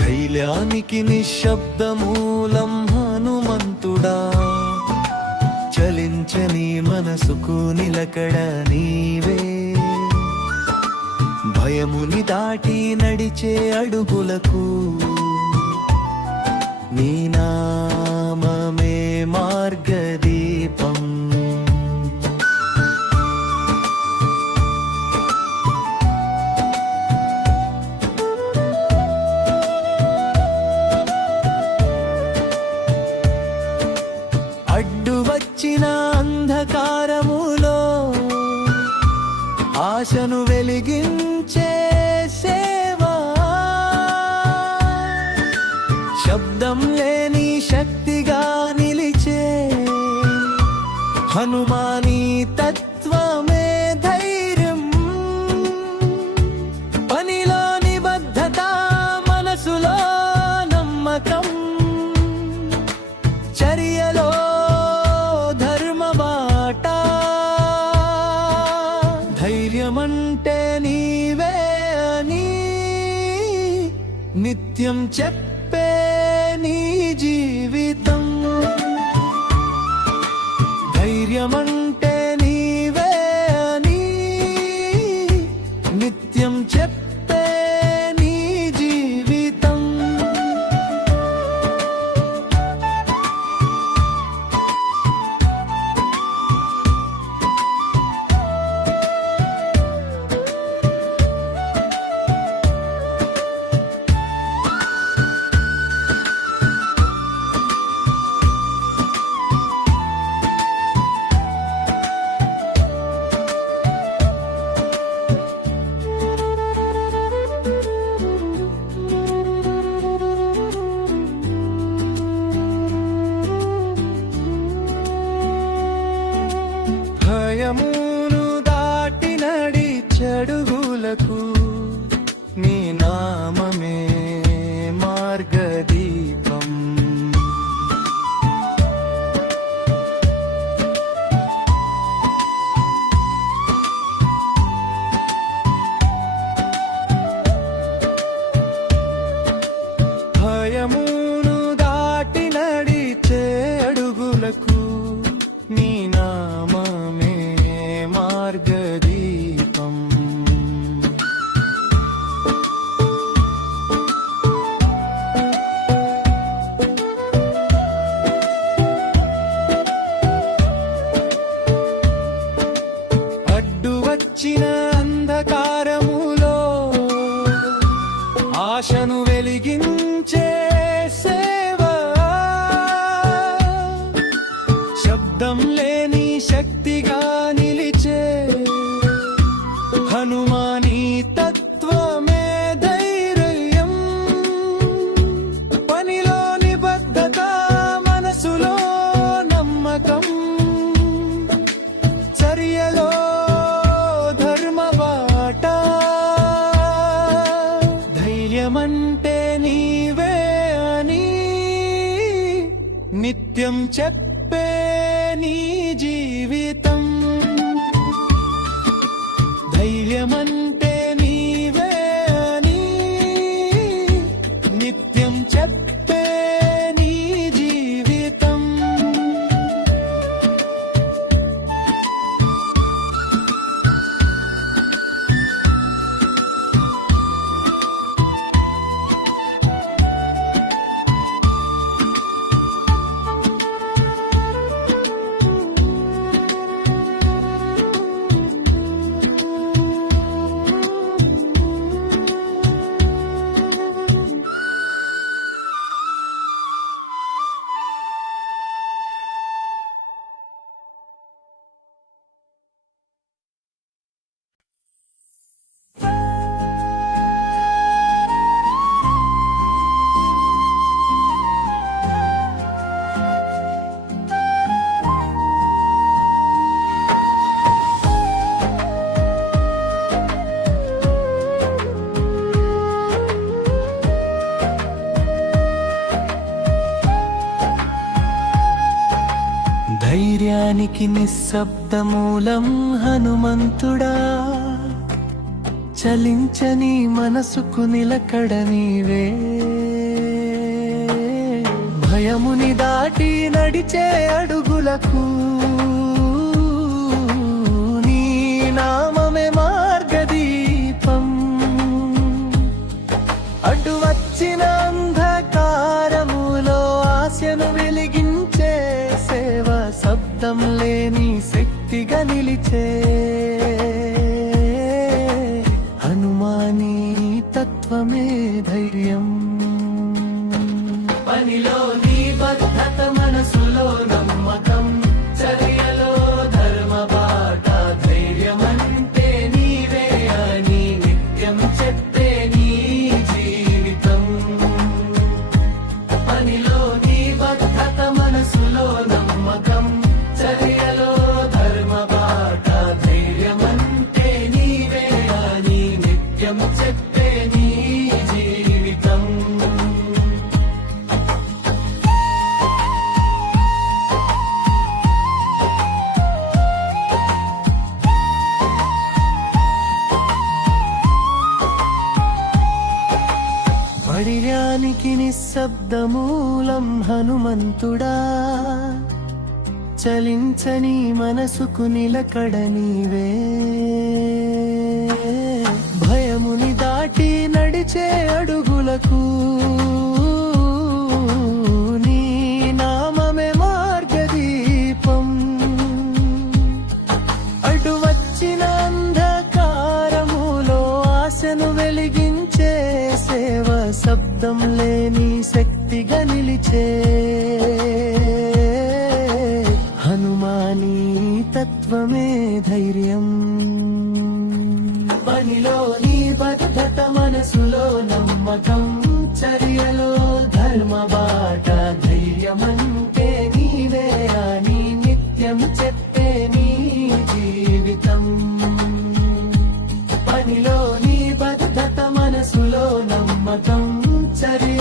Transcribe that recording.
ధైర్యానికి నిశ్శబ్దము. కదలించని మనసుకు నిలకడ నీవే. భయముని దాటి నడిచే అడుగులకు నీ నామమే మార్గది అంధకారములో ఆశను వెలిగించే సేవా. శబ్దం లేని శక్తిగా నిలిచే హనుమాని తత్వమే. నిత్యం చెప్పే నీ సమయమును దాటి నడిచడుగులకు tiêm chết ధైర్యానికి నిశ్శబ్దమూలం హనుమంతుడా? చలించని మనసుకు నిలకడ నీవే. భయముని దాటి నడిచే అడుగులకు నీ నామ శక్తిగా పడిరానికి నిశ్శబ్దమూలం హనుమంతుడా? చలించని మనసుకు నిలకడ నీవే. అర్థం లేని శక్తిగా నిలిచే హనుమానీ తత్వమే ధైర్యం. పనిలో నీ బద్ధత మనసులో నమ్మకం చర్యలో ధర్మ బాట ధైర్యమంటే నీవే అని నిత్యం చెప్పే నీ జీవితం. పనిలో నీ బద్ధత మనసులో నమ్మకం சரி